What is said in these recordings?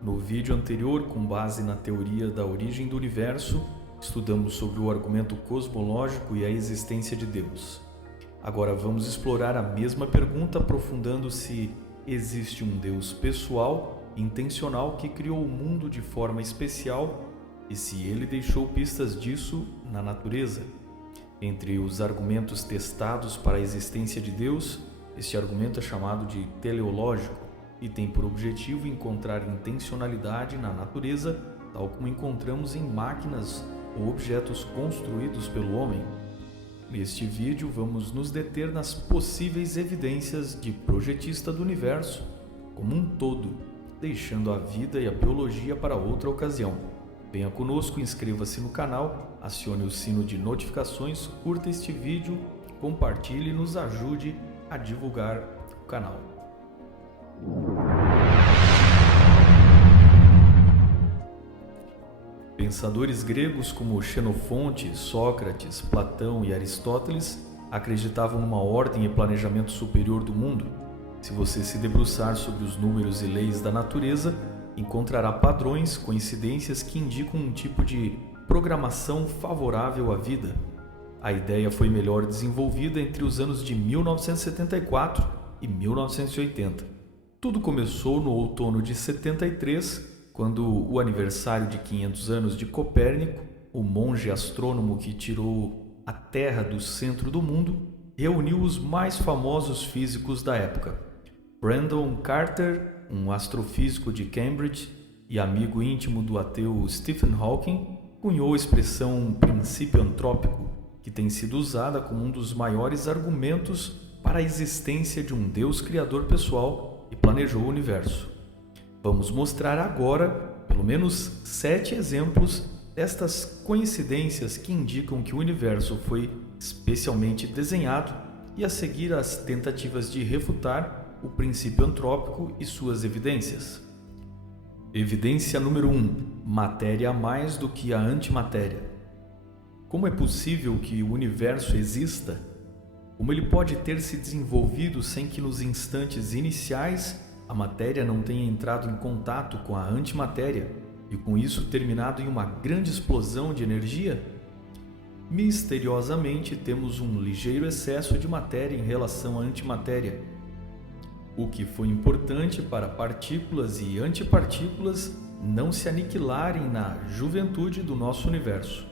No vídeo anterior, com base na teoria da origem do universo, estudamos sobre o argumento cosmológico e a existência de Deus. Agora vamos explorar a mesma pergunta, aprofundando se existe um Deus pessoal, intencional, que criou o mundo de forma especial e se ele deixou pistas disso na natureza. Entre os argumentos testados para a existência de Deus, este argumento é chamado de teleológico e tem por objetivo encontrar intencionalidade na natureza, tal como encontramos em máquinas ou objetos construídos pelo homem. Neste vídeo, vamos nos deter nas possíveis evidências de projetista do universo como um todo, deixando a vida e a biologia para outra ocasião. Venha conosco, inscreva-se no canal, acione o sino de notificações, curta este vídeo, compartilhe e nos ajude a divulgar o canal. Pensadores gregos como Xenofonte, Sócrates, Platão e Aristóteles acreditavam numa ordem e planejamento superior do mundo. Se você se debruçar sobre os números e leis da natureza, encontrará padrões, coincidências que indicam um tipo de programação favorável à vida. A ideia foi melhor desenvolvida entre os anos de 1974 e 1980. Tudo começou no outono de 73, quando o aniversário de 500 anos de Copérnico, o monge astrônomo que tirou a Terra do centro do mundo, reuniu os mais famosos físicos da época. Brandon Carter, um astrofísico de Cambridge e amigo íntimo do ateu Stephen Hawking, cunhou a expressão princípio antrópico, que tem sido usada como um dos maiores argumentos para a existência de um Deus criador pessoal e planejou o universo. Vamos mostrar agora, pelo menos 7 exemplos destas coincidências que indicam que o universo foi especialmente desenhado e a seguir as tentativas de refutar o princípio antrópico e suas evidências. Evidência número 1. Matéria mais do que a antimatéria. Como é possível que o universo exista? Como ele pode ter se desenvolvido sem que nos instantes iniciais a matéria não tenha entrado em contato com a antimatéria e com isso terminado em uma grande explosão de energia? Misteriosamente temos um ligeiro excesso de matéria em relação à antimatéria, o que foi importante para partículas e antipartículas não se aniquilarem na juventude do nosso universo.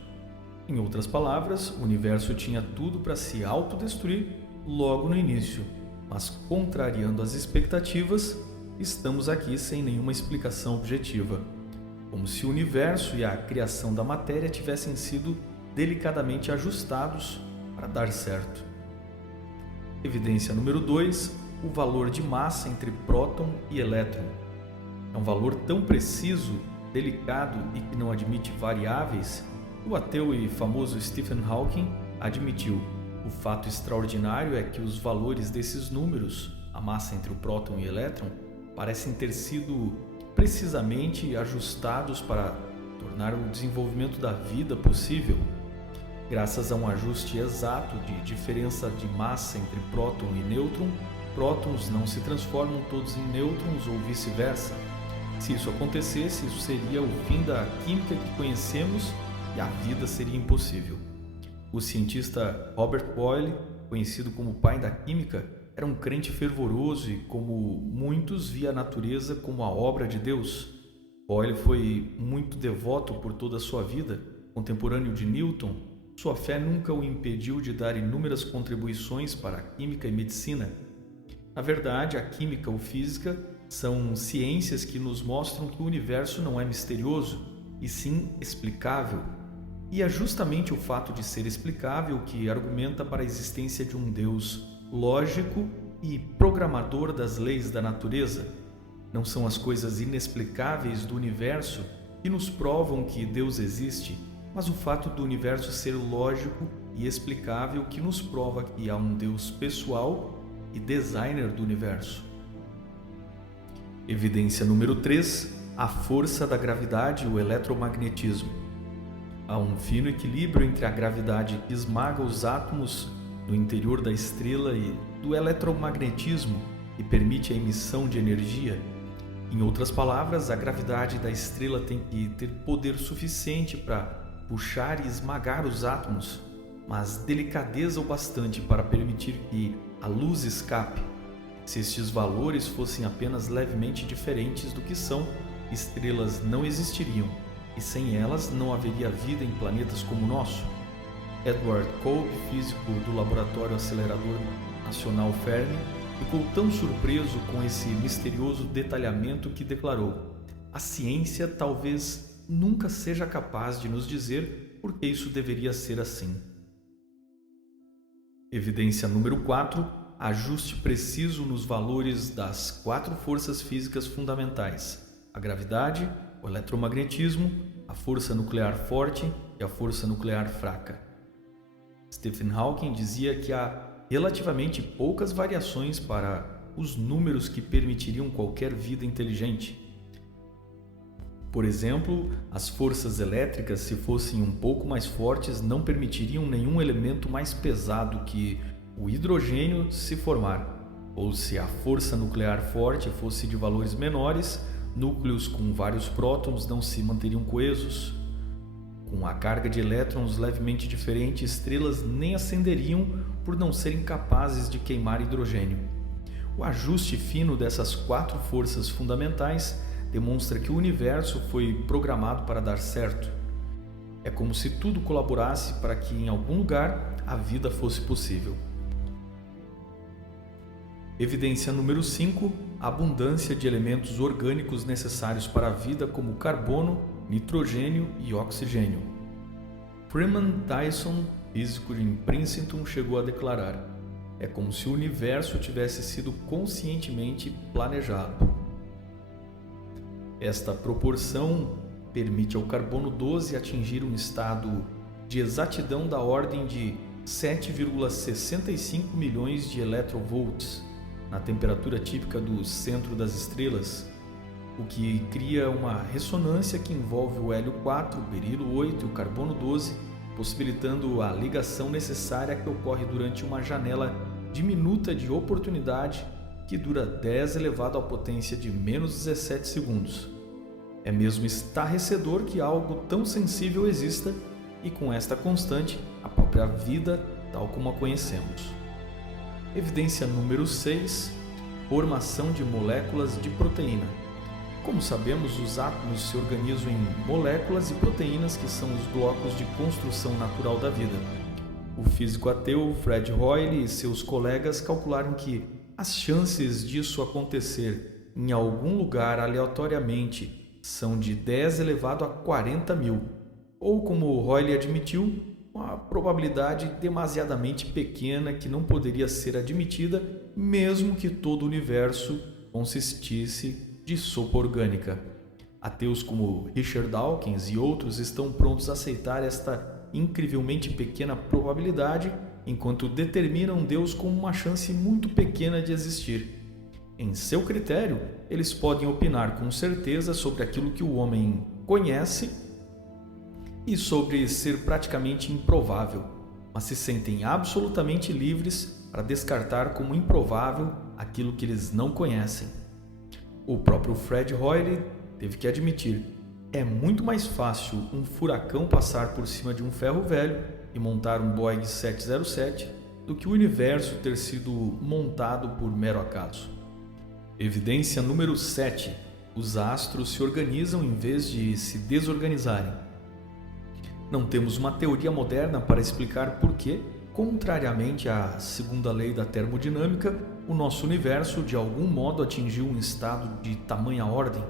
Em outras palavras, o universo tinha tudo para se autodestruir logo no início, mas contrariando as expectativas, estamos aqui sem nenhuma explicação objetiva, como se o universo e a criação da matéria tivessem sido delicadamente ajustados para dar certo. Evidência número 2, o valor de massa entre próton e elétron. É um valor tão preciso, delicado e que não admite variáveis. O ateu e famoso Stephen Hawking admitiu: o fato extraordinário é que os valores desses números, a massa entre o próton e o elétron, parecem ter sido precisamente ajustados para tornar o desenvolvimento da vida possível. Graças a um ajuste exato de diferença de massa entre próton e nêutron, prótons não se transformam todos em nêutrons ou vice-versa. Se isso acontecesse, isso seria o fim da química que conhecemos e a vida seria impossível. O cientista Robert Boyle, conhecido como o pai da química, era um crente fervoroso e, como muitos, via a natureza como a obra de Deus. Boyle foi muito devoto por toda a sua vida. Contemporâneo de Newton, sua fé nunca o impediu de dar inúmeras contribuições para a química e medicina. Na verdade, a química ou física são ciências que nos mostram que o universo não é misterioso, e sim explicável. E é justamente o fato de ser explicável que argumenta para a existência de um Deus lógico e programador das leis da natureza. Não são as coisas inexplicáveis do universo que nos provam que Deus existe, mas o fato do universo ser lógico e explicável que nos prova que há um Deus pessoal e designer do universo. Evidência número 3. A força da gravidade e o eletromagnetismo. Há um fino equilíbrio entre a gravidade que esmaga os átomos no interior da estrela e do eletromagnetismo que permite a emissão de energia. Em outras palavras, a gravidade da estrela tem que ter poder suficiente para puxar e esmagar os átomos, mas delicadeza o bastante para permitir que a luz escape. Se estes valores fossem apenas levemente diferentes do que são, estrelas não existiriam, e sem elas não haveria vida em planetas como o nosso. Edward Kolb, físico do Laboratório Acelerador Nacional Fermi, ficou tão surpreso com esse misterioso detalhamento que declarou: "A ciência talvez nunca seja capaz de nos dizer por que isso deveria ser assim." Evidência número 4. Ajuste preciso nos valores das 4 forças físicas fundamentais: a gravidade, o eletromagnetismo, a força nuclear forte e a força nuclear fraca. Stephen Hawking dizia que há relativamente poucas variações para os números que permitiriam qualquer vida inteligente. Por exemplo, as forças elétricas, se fossem um pouco mais fortes, não permitiriam nenhum elemento mais pesado que o hidrogênio se formar. Ou se a força nuclear forte fosse de valores menores, núcleos com vários prótons não se manteriam coesos. Com a carga de elétrons levemente diferente, estrelas nem acenderiam por não serem capazes de queimar hidrogênio. O ajuste fino dessas 4 forças fundamentais demonstra que o universo foi programado para dar certo. É como se tudo colaborasse para que em algum lugar a vida fosse possível. Evidência número 5. A abundância de elementos orgânicos necessários para a vida, como carbono, nitrogênio e oxigênio. Freeman Dyson, físico em Princeton, chegou a declarar: "É como se o universo tivesse sido conscientemente planejado." Esta proporção permite ao carbono 12 atingir um estado de exatidão da ordem de 7,65 milhões de electronvolts na temperatura típica do centro das estrelas, o que cria uma ressonância que envolve o hélio 4, o berilo 8 e o carbono 12, possibilitando a ligação necessária que ocorre durante uma janela diminuta de oportunidade que dura 10 elevado à potência de menos 17 segundos. É mesmo estarrecedor que algo tão sensível exista e, com esta constante, a própria vida tal como a conhecemos. Evidência número 6. Formação de moléculas de proteína. Como sabemos, os átomos se organizam em moléculas e proteínas, que são os blocos de construção natural da vida. O físico ateu Fred Hoyle e seus colegas calcularam que as chances disso acontecer em algum lugar aleatoriamente são de 10 elevado a 40 mil, ou, como Hoyle admitiu, uma probabilidade demasiadamente pequena que não poderia ser admitida mesmo que todo o universo consistisse de sopa orgânica. Ateus como Richard Dawkins e outros estão prontos a aceitar esta incrivelmente pequena probabilidade, enquanto determinam Deus como uma chance muito pequena de existir. Em seu critério, eles podem opinar com certeza sobre aquilo que o homem conhece e sobre ser praticamente improvável, mas se sentem absolutamente livres para descartar como improvável aquilo que eles não conhecem. O próprio Fred Hoyle teve que admitir: é muito mais fácil um furacão passar por cima de um ferro velho e montar um Boeing 707 do que o universo ter sido montado por mero acaso. Evidência número 7. Os astros se organizam em vez de se desorganizarem. Não temos uma teoria moderna para explicar por que, contrariamente à segunda lei da termodinâmica, o nosso universo de algum modo atingiu um estado de tamanha ordem.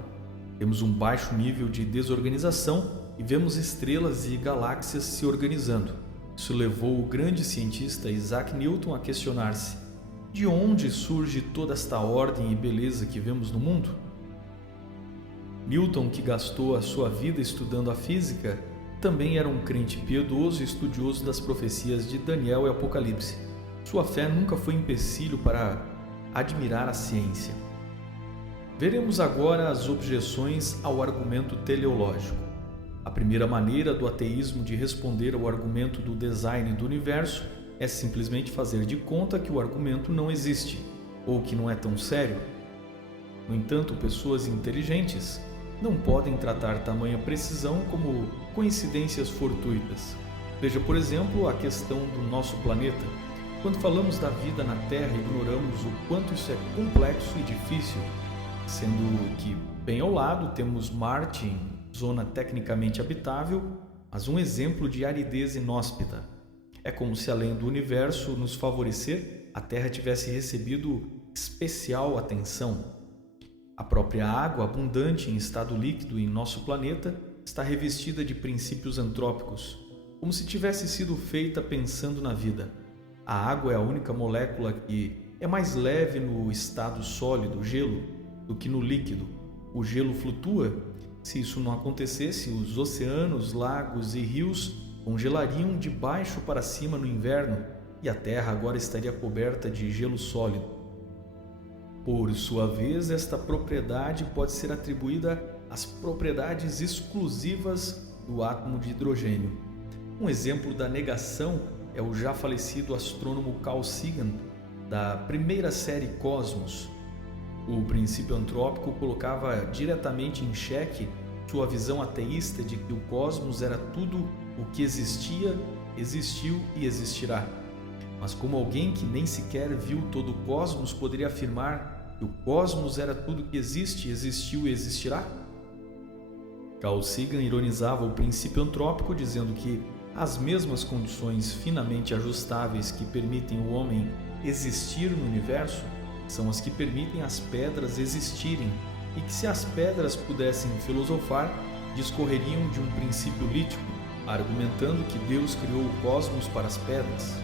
Temos um baixo nível de desorganização e vemos estrelas e galáxias se organizando. Isso levou o grande cientista Isaac Newton a questionar-se: de onde surge toda esta ordem e beleza que vemos no mundo? Newton, que gastou a sua vida estudando a física, também era um crente piedoso e estudioso das profecias de Daniel e Apocalipse. Sua fé nunca foi empecilho para admirar a ciência. Veremos agora as objeções ao argumento teleológico. A primeira maneira do ateísmo de responder ao argumento do design do universo é simplesmente fazer de conta que o argumento não existe, ou que não é tão sério. No entanto, pessoas inteligentes não podem tratar tamanha precisão como coincidências fortuitas. Veja, por exemplo, a questão do nosso planeta. Quando falamos da vida na Terra, ignoramos o quanto isso é complexo e difícil, sendo que, bem ao lado, temos Marte, em zona tecnicamente habitável, mas um exemplo de aridez inóspita. É como se, além do universo nos favorecer, a Terra tivesse recebido especial atenção. A própria água, abundante em estado líquido em nosso planeta, está revestida de princípios antrópicos, como se tivesse sido feita pensando na vida. A água é a única molécula que é mais leve no estado sólido, gelo, do que no líquido. O gelo flutua. Se isso não acontecesse, os oceanos, lagos e rios congelariam de baixo para cima no inverno e a Terra agora estaria coberta de gelo sólido. Por sua vez, esta propriedade pode ser atribuída às propriedades exclusivas do átomo de hidrogênio. Um exemplo da negação é o já falecido astrônomo Carl Sagan, da primeira série Cosmos. O princípio antrópico colocava diretamente em xeque sua visão ateísta de que o cosmos era tudo o que existia, existiu e existirá. Mas como alguém que nem sequer viu todo o cosmos poderia afirmar que o cosmos era tudo que existe, existiu e existirá? Carl Sagan ironizava o princípio antrópico dizendo que as mesmas condições finamente ajustáveis que permitem o homem existir no universo são as que permitem as pedras existirem e que, se as pedras pudessem filosofar, discorreriam de um princípio lítico, argumentando que Deus criou o cosmos para as pedras.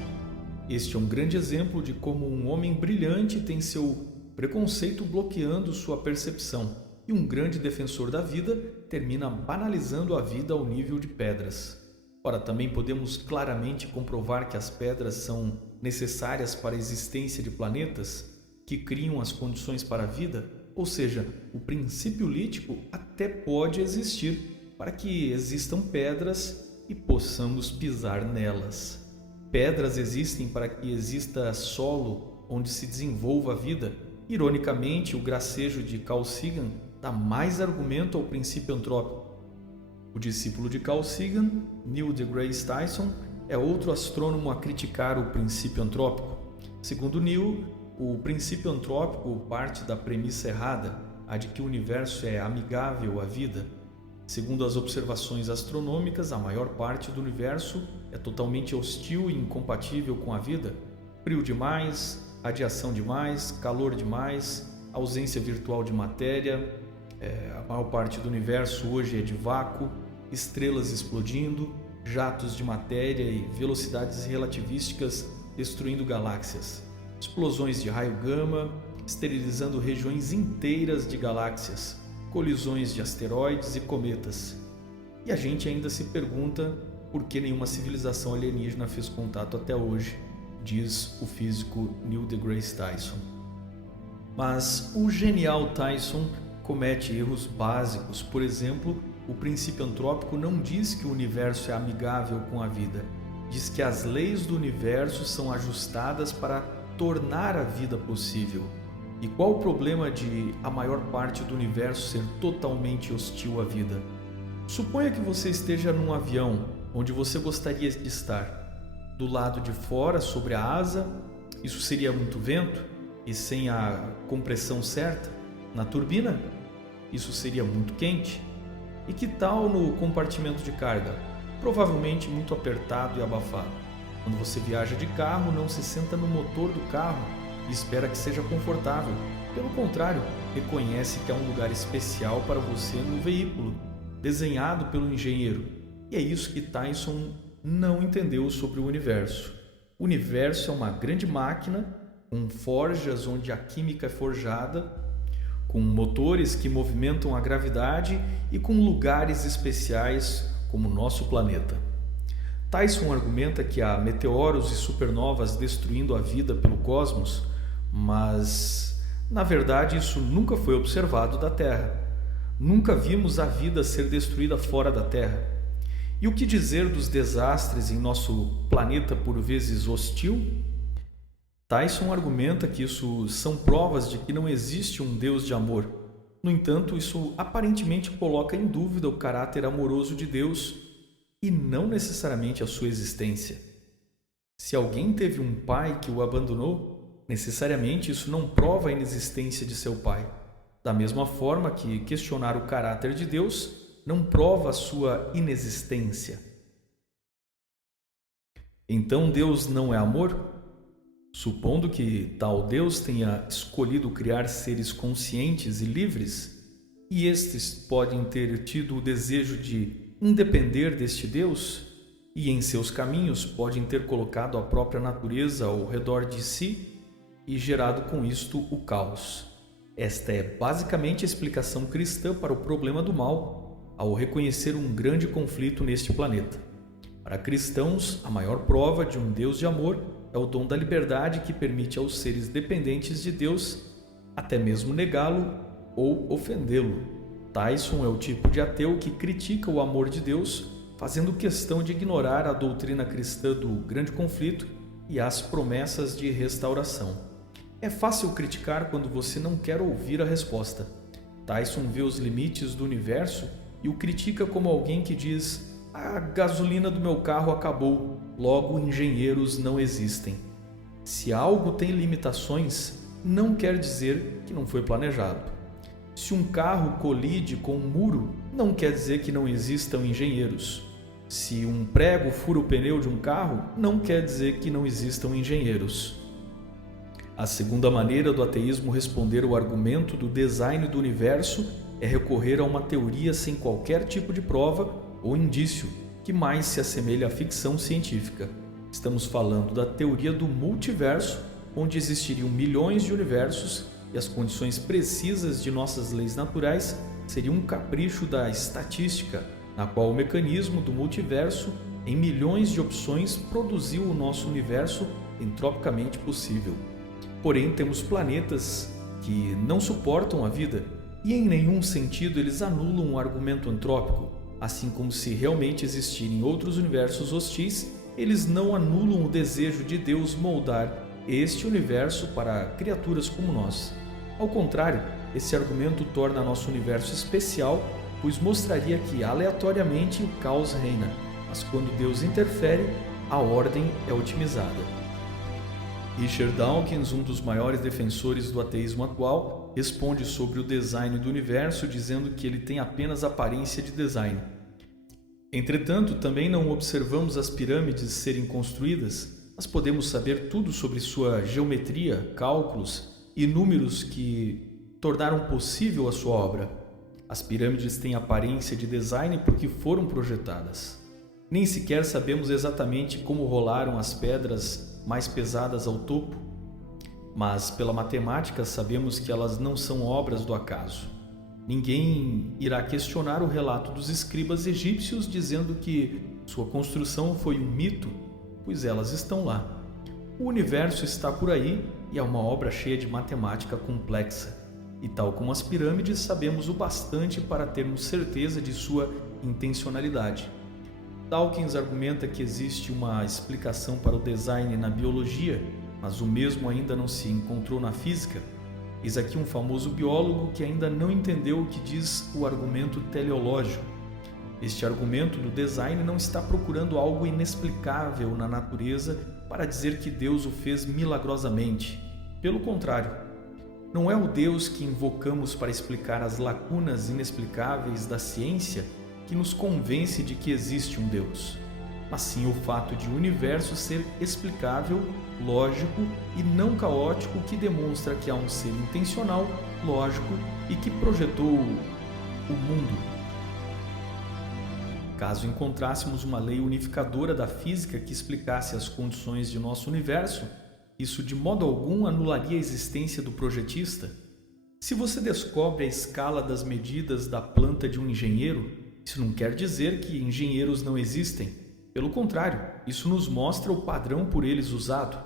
Este é um grande exemplo de como um homem brilhante tem seu preconceito bloqueando sua percepção, e um grande defensor da vida termina banalizando a vida ao nível de pedras. Ora, também podemos claramente comprovar que as pedras são necessárias para a existência de planetas que criam as condições para a vida, ou seja, o princípio lítico até pode existir para que existam pedras e possamos pisar nelas. Pedras existem para que exista solo onde se desenvolva a vida. Ironicamente, o gracejo de Carl Sagan dá mais argumento ao princípio antrópico. O discípulo de Carl Sagan, Neil deGrasse Tyson, é outro astrônomo a criticar o princípio antrópico. Segundo Neil, o princípio antrópico parte da premissa errada, a de que o universo é amigável à vida. Segundo as observações astronômicas, a maior parte do universo é totalmente hostil e incompatível com a vida. Frio demais, radiação demais, calor demais, ausência virtual de matéria. A maior parte do universo hoje é de vácuo, estrelas explodindo, jatos de matéria e velocidades relativísticas destruindo galáxias. Explosões de raio gama, esterilizando regiões inteiras de galáxias, colisões de asteroides e cometas. E a gente ainda se pergunta por que nenhuma civilização alienígena fez contato até hoje, diz o físico Neil deGrasse Tyson. Mas o genial Tyson comete erros básicos. Por exemplo, o princípio antrópico não diz que o universo é amigável com a vida. Diz que as leis do universo são ajustadas para tornar a vida possível. E qual o problema de a maior parte do universo ser totalmente hostil à vida? Suponha que você esteja num avião onde você gostaria de estar. Do lado de fora, sobre a asa, isso seria muito vento e sem a compressão certa. Na turbina, isso seria muito quente. E que tal no compartimento de carga? Provavelmente muito apertado e abafado. Quando você viaja de carro, não se senta no motor do carro e espera que seja confortável. Pelo contrário, reconhece que há um lugar especial para você no veículo, desenhado pelo engenheiro. E é isso que Tyson não entendeu sobre o universo. O universo é uma grande máquina, com forjas onde a química é forjada, com motores que movimentam a gravidade e com lugares especiais como o nosso planeta. Tyson argumenta que há meteoros e supernovas destruindo a vida pelo cosmos, mas, na verdade, isso nunca foi observado da Terra. Nunca vimos a vida ser destruída fora da Terra. E o que dizer dos desastres em nosso planeta por vezes hostil? Tyson argumenta que isso são provas de que não existe um Deus de amor. No entanto, isso aparentemente coloca em dúvida o caráter amoroso de Deus e não necessariamente a sua existência. Se alguém teve um pai que o abandonou, necessariamente isso não prova a inexistência de seu pai. Da mesma forma que questionar o caráter de Deus não prova a sua inexistência. Então Deus não é amor? Supondo que tal Deus tenha escolhido criar seres conscientes e livres, e estes podem ter tido o desejo de independer deste Deus, e em seus caminhos podem ter colocado a própria natureza ao redor de si e gerado com isto o caos. Esta é basicamente a explicação cristã para o problema do mal, ao reconhecer um grande conflito neste planeta. Para cristãos, a maior prova de um Deus de amor é o dom da liberdade que permite aos seres dependentes de Deus até mesmo negá-lo ou ofendê-lo. Tyson é o tipo de ateu que critica o amor de Deus, fazendo questão de ignorar a doutrina cristã do grande conflito e as promessas de restauração. É fácil criticar quando você não quer ouvir a resposta. Tyson vê os limites do universo e o critica como alguém que diz: a gasolina do meu carro acabou, logo engenheiros não existem. Se algo tem limitações, não quer dizer que não foi planejado. Se um carro colide com um muro, não quer dizer que não existam engenheiros. Se um prego fura o pneu de um carro, não quer dizer que não existam engenheiros. A segunda maneira do ateísmo responder ao argumento do design do universo é recorrer a uma teoria sem qualquer tipo de prova ou indício que mais se assemelha à ficção científica. Estamos falando da teoria do multiverso, onde existiriam milhões de universos e as condições precisas de nossas leis naturais seriam um capricho da estatística, na qual o mecanismo do multiverso, em milhões de opções, produziu o nosso universo entropicamente possível. Porém, temos planetas que não suportam a vida e em nenhum sentido eles anulam o argumento antrópico. Assim como se realmente existirem outros universos hostis, eles não anulam o desejo de Deus moldar este universo para criaturas como nós. Ao contrário, esse argumento torna nosso universo especial, pois mostraria que aleatoriamente o caos reina, mas quando Deus interfere, a ordem é otimizada. Richard Dawkins, um dos maiores defensores do ateísmo atual, responde sobre o design do universo dizendo que ele tem apenas aparência de design. Entretanto, também não observamos as pirâmides serem construídas, mas podemos saber tudo sobre sua geometria, cálculos e números que tornaram possível a sua obra. As pirâmides têm aparência de design porque foram projetadas. Nem sequer sabemos exatamente como rolaram as pedras mais pesadas ao topo, mas pela matemática sabemos que elas não são obras do acaso. Ninguém irá questionar o relato dos escribas egípcios dizendo que sua construção foi um mito, pois elas estão lá. O universo está por aí e é uma obra cheia de matemática complexa. E tal como as pirâmides, sabemos o bastante para termos certeza de sua intencionalidade. Dawkins argumenta que existe uma explicação para o design na biologia, mas o mesmo ainda não se encontrou na física. Eis aqui um famoso biólogo que ainda não entendeu o que diz o argumento teleológico. Este argumento do design não está procurando algo inexplicável na natureza para dizer que Deus o fez milagrosamente. Pelo contrário, não é o Deus que invocamos para explicar as lacunas inexplicáveis da ciência que nos convence de que existe um Deus, mas sim o fato de o universo ser explicável, lógico e não caótico, que demonstra que há um ser intencional, lógico e que projetou o mundo. Caso encontrássemos uma lei unificadora da física que explicasse as condições de nosso universo, isso de modo algum anularia a existência do projetista. Se você descobre a escala das medidas da planta de um engenheiro, isso não quer dizer que engenheiros não existem. Pelo contrário, isso nos mostra o padrão por eles usado.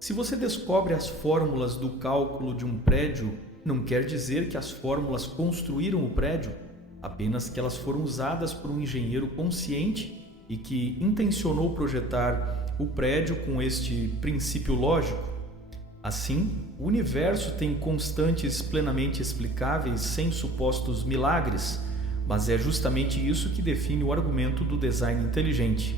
Se você descobre as fórmulas do cálculo de um prédio, não quer dizer que as fórmulas construíram o prédio, apenas que elas foram usadas por um engenheiro consciente e que intencionou projetar o prédio com este princípio lógico. Assim, o universo tem constantes plenamente explicáveis sem supostos milagres, mas é justamente isso que define o argumento do design inteligente.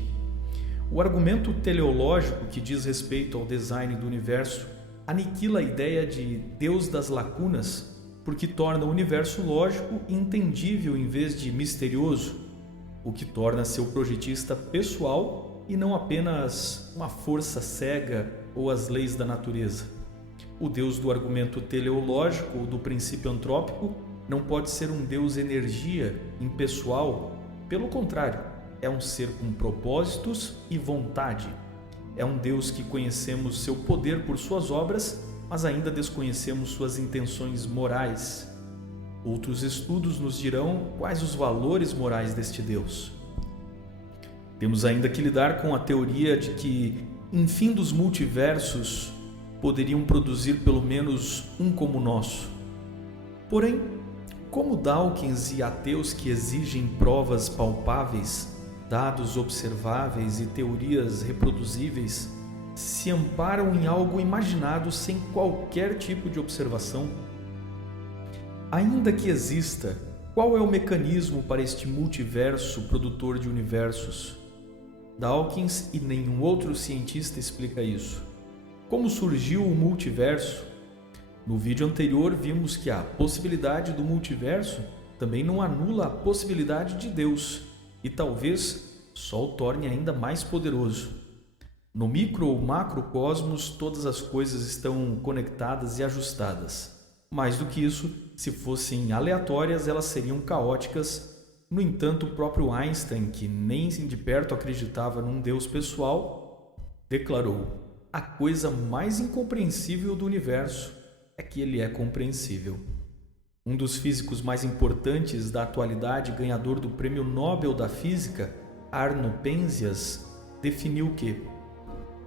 O argumento teleológico, que diz respeito ao design do universo, aniquila a ideia de Deus das lacunas, porque torna o universo lógico e entendível em vez de misterioso, o que torna seu projetista pessoal e não apenas uma força cega ou as leis da natureza. O Deus do argumento teleológico ou do princípio antrópico não pode ser um Deus energia, impessoal. Pelo contrário, é um ser com propósitos e vontade. É um Deus que conhecemos seu poder por suas obras, mas ainda desconhecemos suas intenções morais. Outros estudos nos dirão quais os valores morais deste Deus. Temos ainda que lidar com a teoria de que, enfim dos multiversos, poderiam produzir pelo menos um como o nosso. Porém, como Dawkins e ateus que exigem provas palpáveis, dados observáveis e teorias reproduzíveis, se amparam em algo imaginado sem qualquer tipo de observação? Ainda que exista, qual é o mecanismo para este multiverso produtor de universos? Dawkins e nenhum outro cientista explica isso. Como surgiu o multiverso? No vídeo anterior vimos que a possibilidade do multiverso também não anula a possibilidade de Deus e talvez só o torne ainda mais poderoso. No micro ou macrocosmos, todas as coisas estão conectadas e ajustadas. Mais do que isso, se fossem aleatórias, elas seriam caóticas. No entanto, o próprio Einstein, que nem de perto acreditava num Deus pessoal, declarou: a coisa mais incompreensível do universo é que ele é compreensível. Um dos físicos mais importantes da atualidade, ganhador do Prêmio Nobel da Física, Arno Penzias, definiu que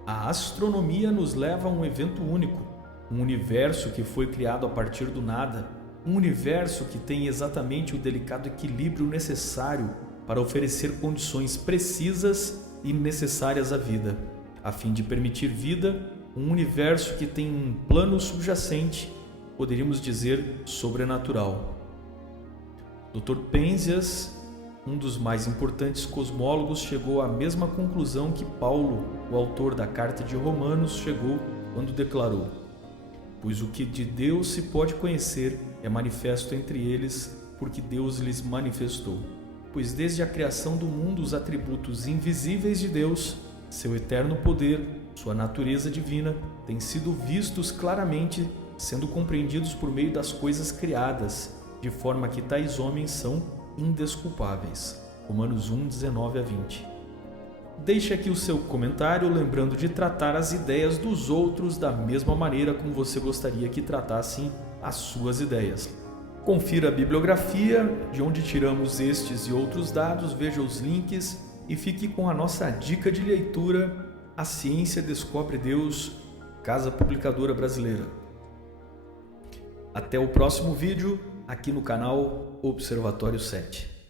a astronomia nos leva a um evento único, um universo que foi criado a partir do nada, um universo que tem exatamente o delicado equilíbrio necessário para oferecer condições precisas e necessárias à vida, a fim de permitir vida, um universo que tem um plano subjacente, poderíamos dizer sobrenatural. Dr. Penzias, um dos mais importantes cosmólogos, chegou à mesma conclusão que Paulo, o autor da Carta de Romanos, chegou quando declarou: pois o que de Deus se pode conhecer é manifesto entre eles, porque Deus lhes manifestou. Pois desde a criação do mundo os atributos invisíveis de Deus, seu eterno poder, sua natureza divina, têm sido vistos claramente, sendo compreendidos por meio das coisas criadas, de forma que tais homens são indesculpáveis. Romanos 1, 19-20. Deixe aqui o seu comentário, lembrando de tratar as ideias dos outros da mesma maneira como você gostaria que tratassem as suas ideias. Confira a bibliografia, de onde tiramos estes e outros dados, veja os links e fique com a nossa dica de leitura, A Ciência Descobre Deus, Casa Publicadora Brasileira. Até o próximo vídeo, aqui no canal Observatório 7.